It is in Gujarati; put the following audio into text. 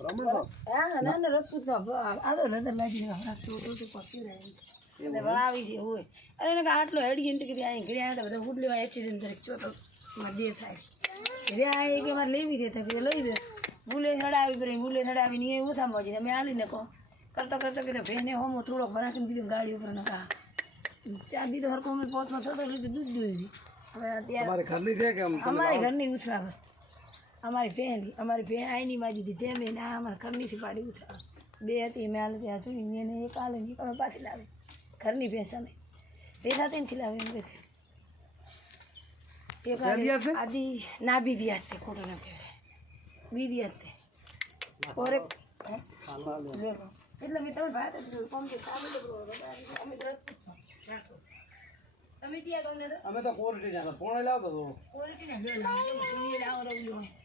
હા ના રખું તો આદો નજર લાગી પક્ષી રહે વળાવી દે હોય અરે એને આટલો હેડી ને કે અહીં ઘરે આવ્યા બધા ફૂડ લેવા એક્સિડન્ટ તરીકે ચોથો દે થાય ઘરે આ કે મારે લેવી દે તો કે લઈ દે ભૂલે ચડાવી પડી ભૂલે ચડાવીને એ ઓછા મળી તમે આલીને કહો કરતો કરતો કે ભેને હોમો થોડોક બનાવીને દીધું ગાડી ઉપર નકા 4 દી તો હરકો અમે પોતમાં થતો લીધું દૂધ દોઈ હવે અત્યારે અમારી ઘરની ઉછળા અમારી બેન આઈની માં દીધી તેમ એને આ અમારા ઘરની થી પાડી ઉછળા બે હતી મેં હાલ ત્યાં જોઈ એને એક હાલે ને અમે પાછી લાવી ઘરની ભેંસા નહીં ભેંસા ત્યાંથી લાવી એમ કે આજી ના બી દિયા તે ખોટું ના કહેવાય બી દિયા તે ઓરે એટલે મેં તમે ભાત કોમ કે સામે અમે રાખો તમે ત્યાં તમને અમે તો કોરટી ના પોણે લાવતો તો કોરટી ના લે તમે લાવો રહ્યું હોય